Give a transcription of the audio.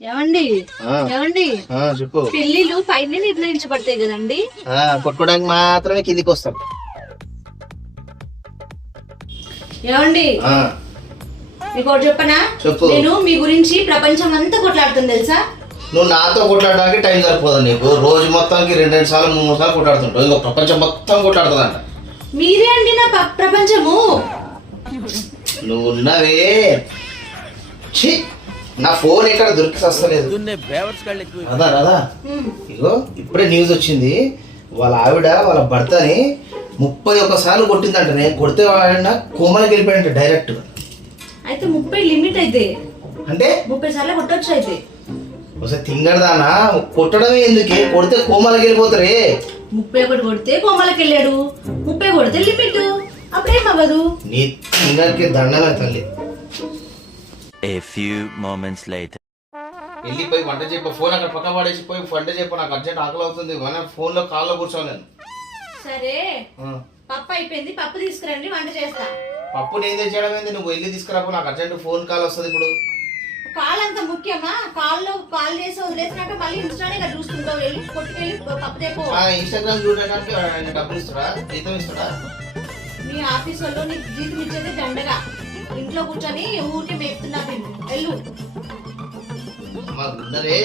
ఏమండి ఏమండి చెప్పు. పెళ్లిళ్ళు పైన నిర్ణయించబడతాయి కదండి, కొట్టుకోవడానికి మాత్రమే కిందికి వస్తాం. ఏమండి మీకు ఒకటి చెప్పనా? చెప్పు. నేను మీ గురించి ప్రపంచం అంతా కొట్లాడుతుంది తెలుసా. నువ్వు నాతో కొట్లాడడానికి టైం సరిపోదా నీకు? రోజు మొత్తానికి 2 సార్లు 3 సార్లు కొట్లాడుతుంటావు. ఇంకో ప్రపంచం మొత్తం కొట్లాడుతుందంట. మీరే అండి నా ప్రపంచము. నువ్వు ఉన్నవే. నా ఫోన్ ఎక్కడ దొరికి వస్తలేదు. రాదా రాదా ఇగో ఇప్పుడే న్యూస్ వచ్చింది. వాళ్ళ ఆవిడ వాళ్ళ భర్తని 31 సార్లు కొట్టిందంటనే. కొడితే వాడిన కోమలకి వెళ్ళిపోయాడంట డైరెక్ట్. అయితే 30 లిమిట్ అయితే అంటే 30 సార్లు కొట్టొచ్చు. అయితే ఒకసారి తింగడదానా కొట్టడమే ఎందుకే? కొడితే కోమలకి వెళ్ళిపోతారే. 31 కొడితే కోమలకి వెళ్ళాడు, 30 కొడితే లిమిట్. అప్పుడేమవ్వదు. నీ తింగడికి దండమే తల్లి. A few moments later. వెళ్ళిపోయి వంట చెప్ప ఫోన్ అక్కడ పక్క పడేసి పోయి వంట చెప్ప. నాకు అర్జెంట్ ఆకలి అవుతుంది. మన ఫోన్ లో కాల్లో కూర్చోలేను. సరే పప్పు అయిపోయింది, పప్పు తీసుకురండి, వంట చేస్తా. పప్పు నేను తెచ్చడం ఏంది? నువ్వు వెళ్ళి తీసుకురాపో. నాకు అర్జెంట్ ఫోన్ కాల్ వస్తుంది ఇప్పుడు. కాల్ అంత ముఖ్యమా? కాల్ చేసి వదిలేసినాక మళ్ళీ ఇన్స్టానే కదా చూసుకుంటావు. వెళ్ళి కొట్టుకెళ్ళి పప్పు తెపో. ఇన్స్టాగ్రామ్ చూడడానికి ఆయన డబ్బులు ఇస్తాడా? జీతం ఇస్తాడా? మీ ఆఫీస్ వాళ్ళు నీకు జీతం ఇచ్చేది దండగా. ఇంట్లో కూర్చొని ఊరికే మేపుతున్నా. వెళ్ళు. మా గుండరే